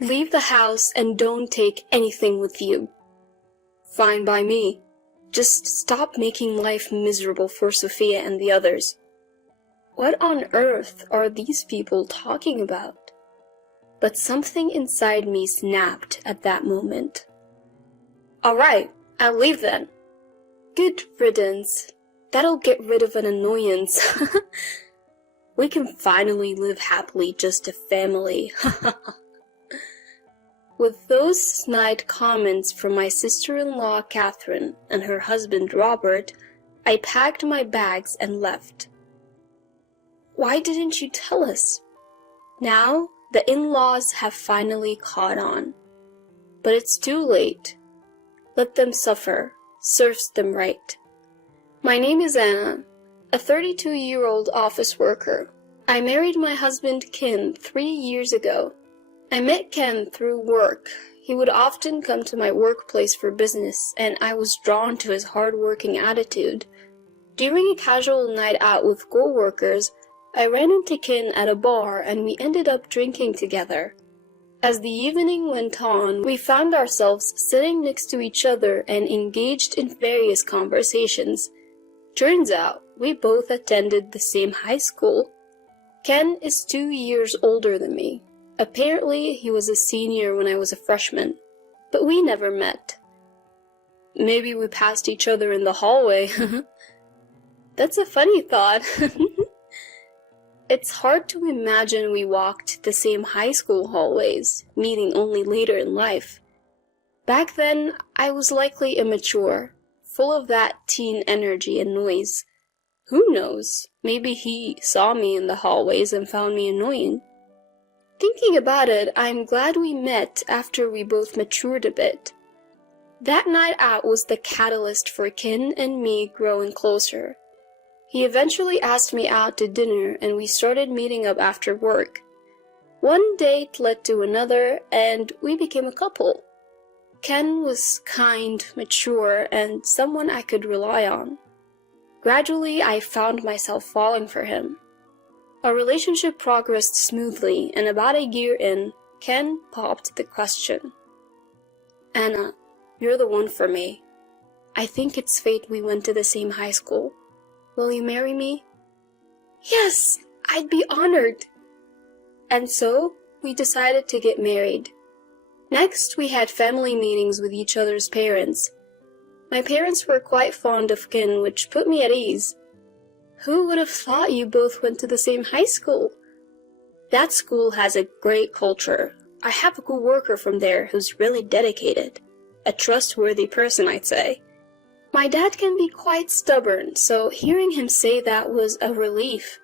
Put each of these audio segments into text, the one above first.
Leave the house and don't take anything with you. Fine by me. Just stop making life miserable for Sophia and the others. What on earth are these people talking about? But something inside me snapped at that moment. All right, I'll leave then. Good riddance. That'll get rid of an annoyance. We can finally live happily just a family. With those snide comments from my sister-in-law Catherine and her husband Robert, I packed my bags and left. Why didn't you tell us? Now, the in-laws have finally caught on. But it's too late. Let them suffer. Serves them right. My name is Anna, a 32-year-old office worker. I married my husband Ken 3 years ago. I met Ken through work. He would often come to my workplace for business, and I was drawn to his hard-working attitude. During a casual night out with co-workers, I ran into Ken at a bar and we ended up drinking together. As the evening went on, we found ourselves sitting next to each other and engaged in various conversations. Turns out, we both attended the same high school. Ken is 2 years older than me. Apparently, he was a senior when I was a freshman, but we never met. Maybe we passed each other in the hallway. That's a funny thought. It's hard to imagine we walked the same high school hallways, meeting only later in life. Back then, I was likely immature, full of that teen energy and noise. Who knows? Maybe he saw me in the hallways and found me annoying. Thinking about it, I'm glad we met after we both matured a bit. That night out was the catalyst for Ken and me growing closer. He eventually asked me out to dinner and we started meeting up after work. One date led to another and we became a couple. Ken was kind, mature, and someone I could rely on. Gradually, I found myself falling for him. Our relationship progressed smoothly, and about a year in, Ken popped the question. Anna, you're the one for me. I think it's fate we went to the same high school. Will you marry me? Yes, I'd be honored. And so, we decided to get married. Next, we had family meetings with each other's parents. My parents were quite fond of Ken, which put me at ease. Who would have thought you both went to the same high school? That school has a great culture. I have a co-worker from there who's really dedicated. A trustworthy person, I'd say. My dad can be quite stubborn, so hearing him say that was a relief.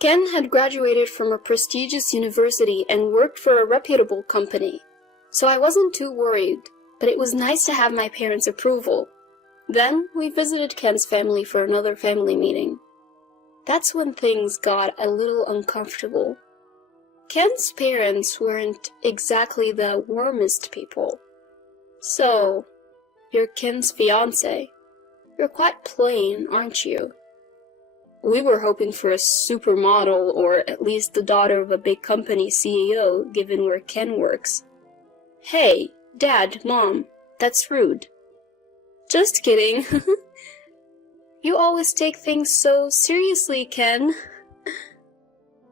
Ken had graduated from a prestigious university and worked for a reputable company, so I wasn't too worried, but it was nice to have my parents' approval. Then, we visited Ken's family for another family meeting. That's when things got a little uncomfortable. Ken's parents weren't exactly the warmest people. So, you're Ken's fiancé. You're quite plain, aren't you? We were hoping for a supermodel or at least the daughter of a big company CEO, given where Ken works. Hey, Dad, Mom, that's rude. Just kidding. You always take things so seriously, Ken.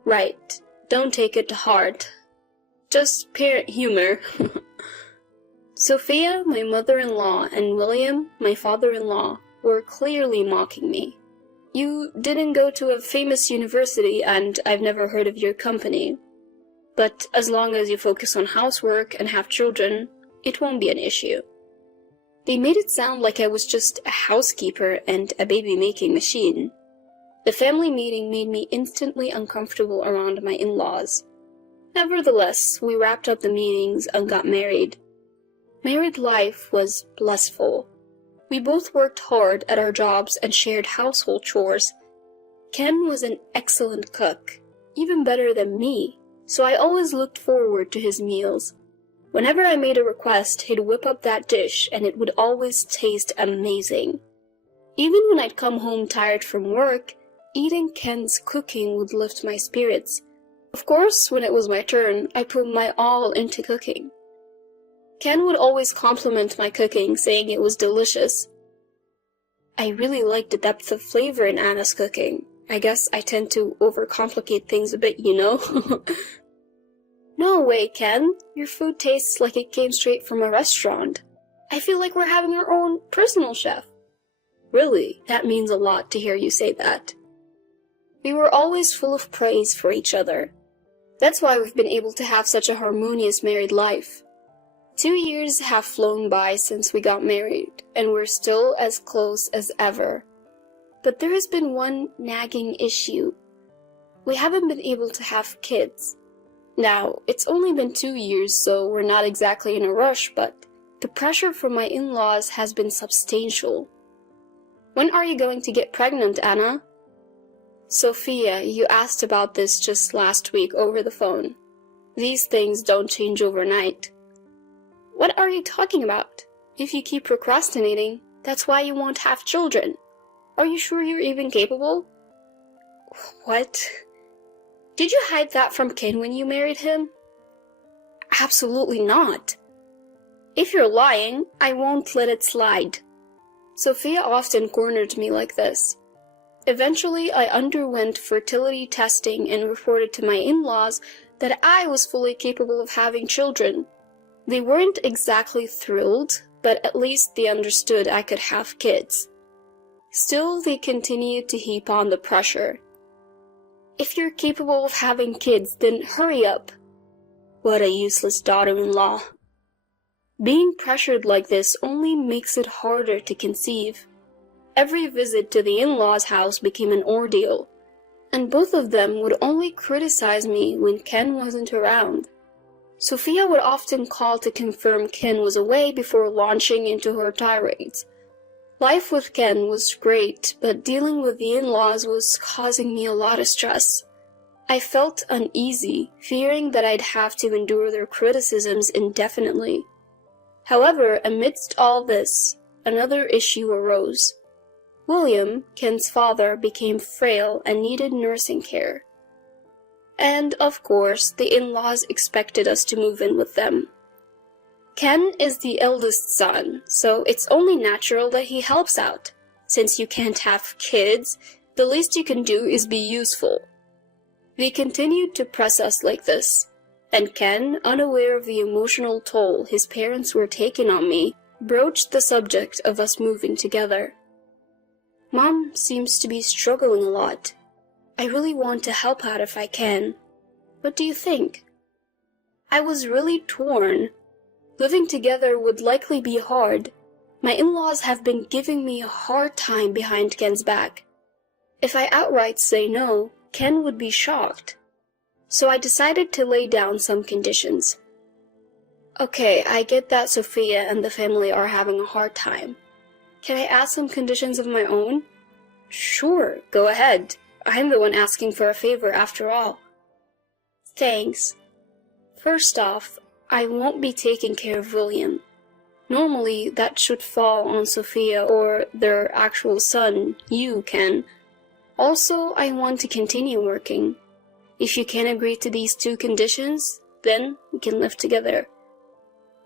Right, don't take it to heart. Just parent humor. Sophia, my mother-in-law, and William, my father-in-law, were clearly mocking me. You didn't go to a famous university and I've never heard of your company. But as long as you focus on housework and have children, it won't be an issue. They made it sound like I was just a housekeeper and a baby-making machine. The family meeting made me instantly uncomfortable around my in-laws. Nevertheless, we wrapped up the meetings and got married. Married life was blissful. We both worked hard at our jobs and shared household chores. Ken was an excellent cook, even better than me, so I always looked forward to his meals. Whenever I made a request, he'd whip up that dish and it would always taste amazing. Even when I'd come home tired from work, eating Ken's cooking would lift my spirits. Of course, when it was my turn, I put my all into cooking. Ken would always compliment my cooking, saying it was delicious. I really like the depth of flavor in Anna's cooking. I guess I tend to overcomplicate things a bit, you know? No way, Ken. Your food tastes like it came straight from a restaurant. I feel like we're having our own personal chef. Really, that means a lot to hear you say that. We were always full of praise for each other. That's why we've been able to have such a harmonious married life. 2 years have flown by since we got married, and we're still as close as ever. But there has been one nagging issue. We haven't been able to have kids. Now, it's only been 2 years, so we're not exactly in a rush, but the pressure from my in-laws has been substantial. When are you going to get pregnant, Anna? Sophia, you asked about this just last week over the phone. These things don't change overnight. What are you talking about? If you keep procrastinating, that's why you won't have children. Are you sure you're even capable? What? Did you hide that from Ken when you married him? Absolutely not. If you're lying, I won't let it slide. Sophia often cornered me like this. Eventually, I underwent fertility testing and reported to my in-laws that I was fully capable of having children. They weren't exactly thrilled, but at least they understood I could have kids. Still, they continued to heap on the pressure. If you're capable of having kids, then hurry up. What a useless daughter-in-law. Being pressured like this only makes it harder to conceive. Every visit to the in-laws' house became an ordeal, and both of them would only criticize me when Ken wasn't around. Sophia would often call to confirm Ken was away before launching into her tirades. Life with Ken was great, but dealing with the in-laws was causing me a lot of stress. I felt uneasy, fearing that I'd have to endure their criticisms indefinitely. However, amidst all this, another issue arose. William, Ken's father, became frail and needed nursing care. And, of course, the in-laws expected us to move in with them. Ken is the eldest son, so it's only natural that he helps out. Since you can't have kids, the least you can do is be useful. They continued to press us like this, and Ken, unaware of the emotional toll his parents were taking on me, broached the subject of us moving together. Mom seems to be struggling a lot. I really want to help out if I can. What do you think? I was really torn. Living together would likely be hard. My in-laws have been giving me a hard time behind Ken's back. If I outright say no, Ken would be shocked. So I decided to lay down some conditions. Okay, I get that Sophia and the family are having a hard time. Can I add some conditions of my own? Sure, go ahead. I'm the one asking for a favor after all. Thanks. First off, I won't be taking care of William. Normally, that should fall on Sophia or their actual son, you, Ken. Also, I want to continue working. If you can agree to these 2 conditions, then we can live together.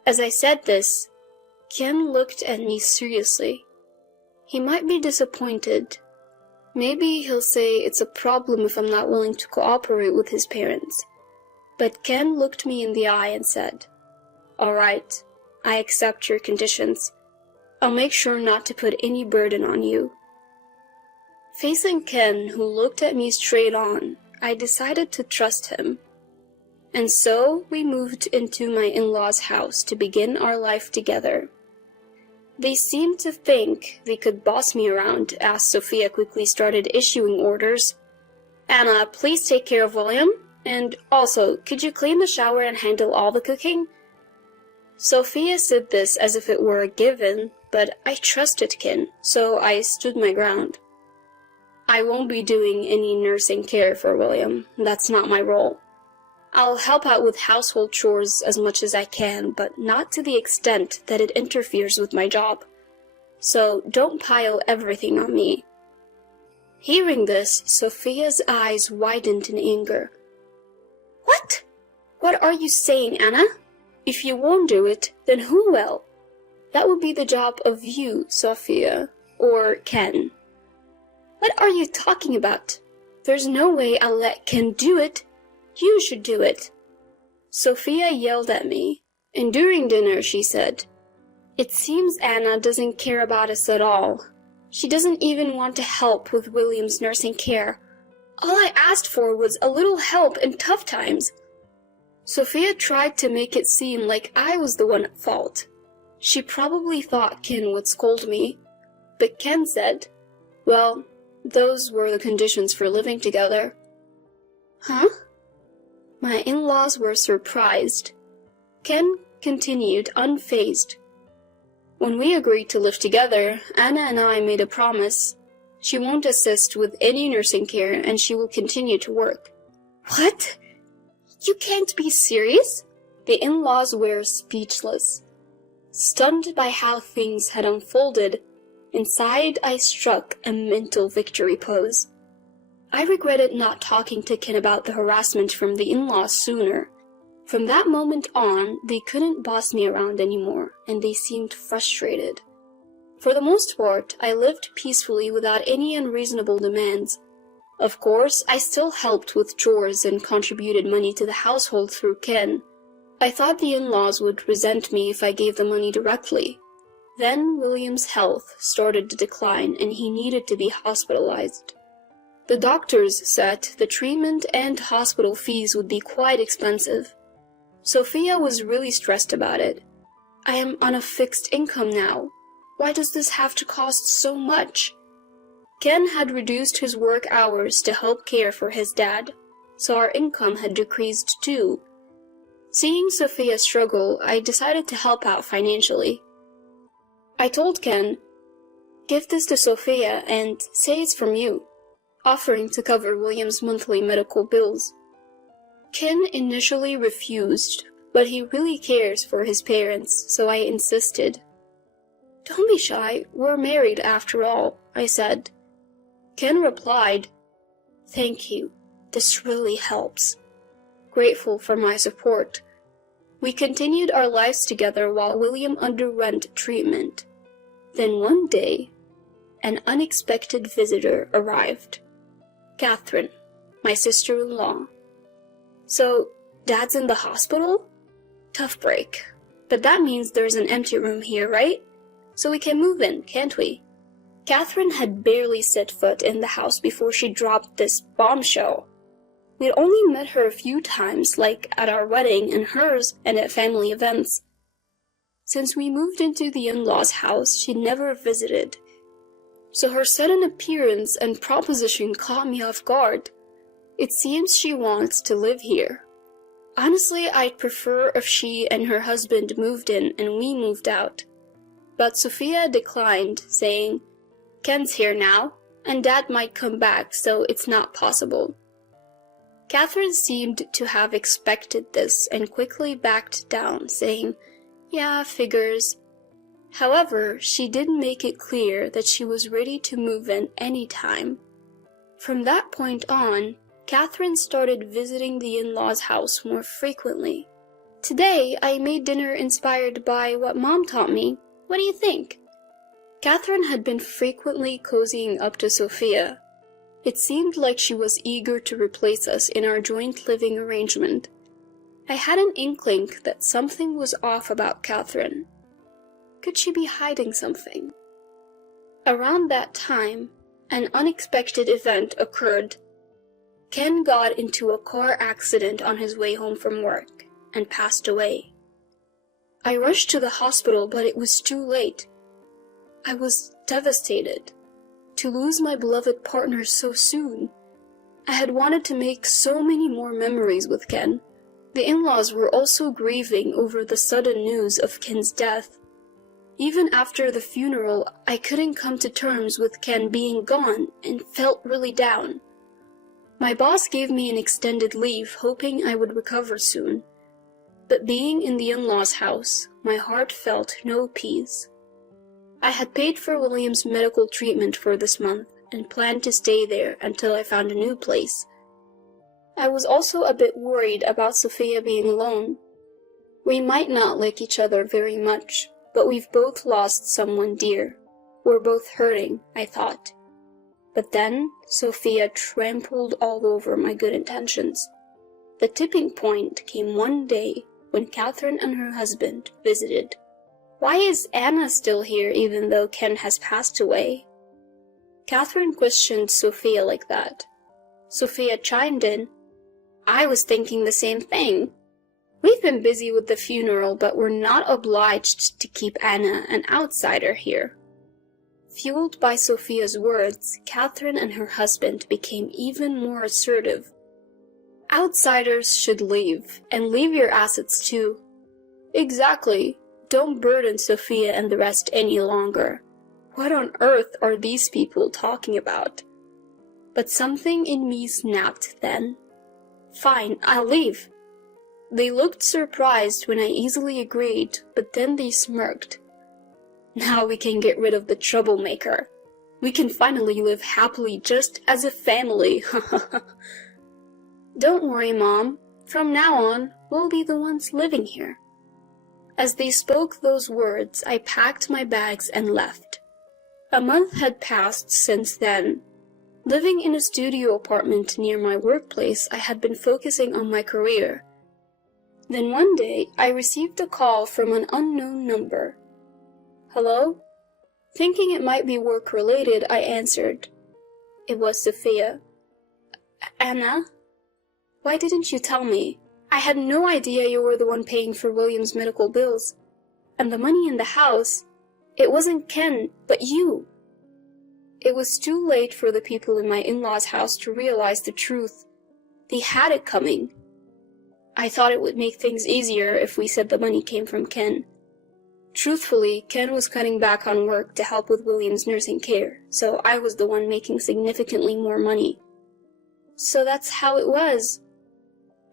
As I said this, Ken looked at me seriously. He might be disappointed. Maybe he'll say it's a problem if I'm not willing to cooperate with his parents. But Ken looked me in the eye and said, "All right, I accept your conditions. I'll make sure not to put any burden on you." Facing Ken, who looked at me straight on, I decided to trust him. And so we moved into my in-laws' house to begin our life together. They seemed to think they could boss me around as Sophia quickly started issuing orders. "Anna, please take care of William. And also, could you clean the shower and handle all the cooking?" Sophia said this as if it were a given, but I trusted Ken, so I stood my ground. I won't be doing any nursing care for William. That's not my role. I'll help out with household chores as much as I can, but not to the extent that it interferes with my job. So don't pile everything on me. Hearing this, Sophia's eyes widened in anger. What? What are you saying, Anna? If you won't do it, then who will? That would be the job of you, Sophia, or Ken. What are you talking about? There's no way I'll let Ken do it. You should do it. Sophia yelled at me, and during dinner she said, "It seems Anna doesn't care about us at all. She doesn't even want to help with William's nursing care. All I asked for was a little help in tough times." Sophia tried to make it seem like I was the one at fault. She probably thought Ken would scold me, but Ken said, "Well, those were the conditions for living together." Huh? My in-laws were surprised. Ken continued unfazed. "When we agreed to live together, Anna and I made a promise. She won't assist with any nursing care and she will continue to work." What? You can't be serious? The in-laws were speechless. Stunned by how things had unfolded, inside I struck a mental victory pose. I regretted not talking to Ken about the harassment from the in-laws sooner. From that moment on, they couldn't boss me around anymore, and they seemed frustrated. For the most part, I lived peacefully without any unreasonable demands. Of course, I still helped with chores and contributed money to the household through Ken. I thought the in-laws would resent me if I gave the money directly. Then William's health started to decline and he needed to be hospitalized. The doctors said the treatment and hospital fees would be quite expensive. Sophia was really stressed about it. "I am on a fixed income now. Why does this have to cost so much?" Ken had reduced his work hours to help care for his dad, so our income had decreased too. Seeing Sophia struggle, I decided to help out financially. I told Ken, "Give this to Sophia and say it's from you," offering to cover William's monthly medical bills. Ken initially refused, but he really cares for his parents, so I insisted. "Don't be shy, we're married after all," I said. Ken replied, "Thank you, this really helps," grateful for my support. We continued our lives together while William underwent treatment. Then one day, an unexpected visitor arrived. Catherine, my sister-in-law. "So, Dad's in the hospital? Tough break. But that means there's an empty room here, right? So we can move in, can't we?" Catherine had barely set foot in the house before she dropped this bombshell. We'd only met her a few times, like at our wedding and hers and at family events. Since we moved into the in-laws' house, she never visited. So her sudden appearance and proposition caught me off guard. It seems she wants to live here. Honestly, I'd prefer if she and her husband moved in and we moved out. But Sophia declined, saying, "Ken's here now, and Dad might come back, so it's not possible." Catherine seemed to have expected this and quickly backed down, saying, "Yeah, figures." However, she did make it clear that she was ready to move in any time. From that point on, Catherine started visiting the in-laws' house more frequently. Today, I made dinner inspired by what Mom taught me. What do you think? Catherine had been frequently cozying up to Sophia. It seemed like she was eager to replace us in our joint living arrangement. I had an inkling that something was off about Catherine. Could she be hiding something? Around that time, an unexpected event occurred. Ken got into a car accident on his way home from work and passed away. I rushed to the hospital, but it was too late. I was devastated to lose my beloved partner so soon. I had wanted to make so many more memories with Ken. The in-laws were also grieving over the sudden news of Ken's death. Even after the funeral, I couldn't come to terms with Ken being gone and felt really down. My boss gave me an extended leave, hoping I would recover soon. But being in the in-laws' house, my heart felt no peace. I had paid for William's medical treatment for this month and planned to stay there until I found a new place. I was also a bit worried about Sophia being alone. We might not like each other very much, but we've both lost someone dear. We're both hurting, I thought. But then Sophia trampled all over my good intentions. The tipping point came one day when Catherine and her husband visited. Why is Anna still here even though Ken has passed away? Catherine questioned Sophia like that. Sophia chimed in, I was thinking the same thing. We've been busy with the funeral, but we're not obliged to keep Anna an outsider here. Fueled by Sophia's words, Catherine and her husband became even more assertive. Outsiders should leave, and leave your assets too. Exactly. Don't burden Sophia and the rest any longer. What on earth are these people talking about? But something in me snapped then. Fine, I'll leave. They looked surprised when I easily agreed, but then they smirked. Now we can get rid of the troublemaker. We can finally live happily just as a family. Don't worry, Mom. From now on, we'll be the ones living here. As they spoke those words, I packed my bags and left. A month had passed since then. Living in a studio apartment near my workplace, I had been focusing on my career. Then one day, I received a call from an unknown number. Hello? Thinking it might be work-related, I answered. It was Sophia. Anna? Why didn't you tell me? I had no idea you were the one paying for William's medical bills. And the money in the house, it wasn't Ken, but you. It was too late for the people in my in-laws' house to realize the truth. They had it coming. I thought it would make things easier if we said the money came from Ken. Truthfully, Ken was cutting back on work to help with William's nursing care, so I was the one making significantly more money. So that's how it was.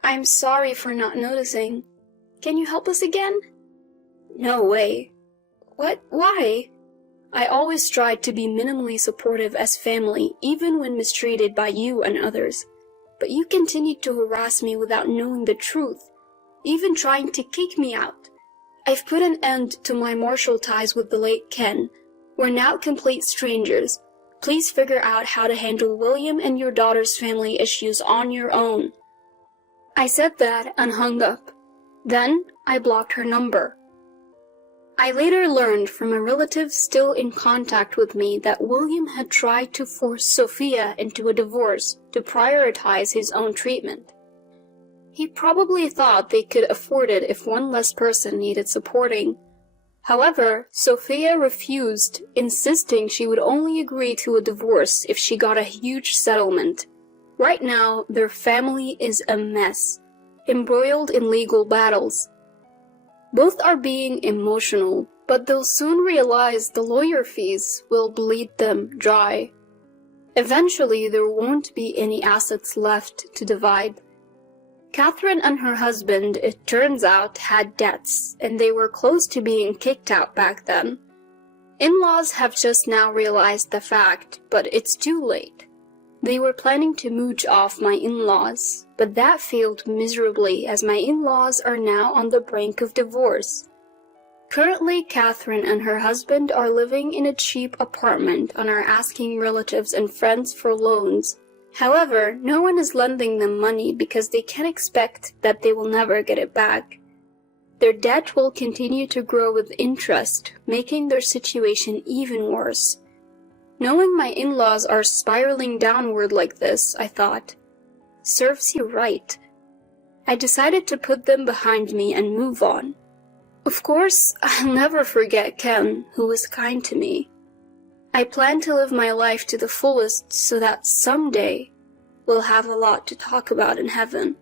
I'm sorry for not noticing. Can you help us again? No way. What? Why? I always tried to be minimally supportive as family, even when mistreated by you and others. But you continued to harass me without knowing the truth, even trying to kick me out. I've put an end to my martial ties with the late Ken. We're now complete strangers. Please figure out how to handle William and your daughter's family issues on your own. I said that and hung up. Then I blocked her number. I later learned from a relative still in contact with me that William had tried to force Sophia into a divorce to prioritize his own treatment. He probably thought they could afford it if one less person needed supporting. However, Sophia refused, insisting she would only agree to a divorce if she got a huge settlement. Right now, their family is a mess, embroiled in legal battles. Both are being emotional, but they'll soon realize the lawyer fees will bleed them dry. Eventually, there won't be any assets left to divide. Catherine and her husband, it turns out, had debts, and they were close to being kicked out back then. In-laws have just now realized the fact, but it's too late. They were planning to mooch off my in-laws, but that failed miserably as my in-laws are now on the brink of divorce. Currently, Catherine and her husband are living in a cheap apartment and are asking relatives and friends for loans. However, no one is lending them money because they can expect that they will never get it back. Their debt will continue to grow with interest, making their situation even worse. Knowing my in-laws are spiraling downward like this, I thought, serves you right. I decided to put them behind me and move on. Of course, I'll never forget Ken, who was kind to me. I plan to live my life to the fullest so that someday we'll have a lot to talk about in heaven.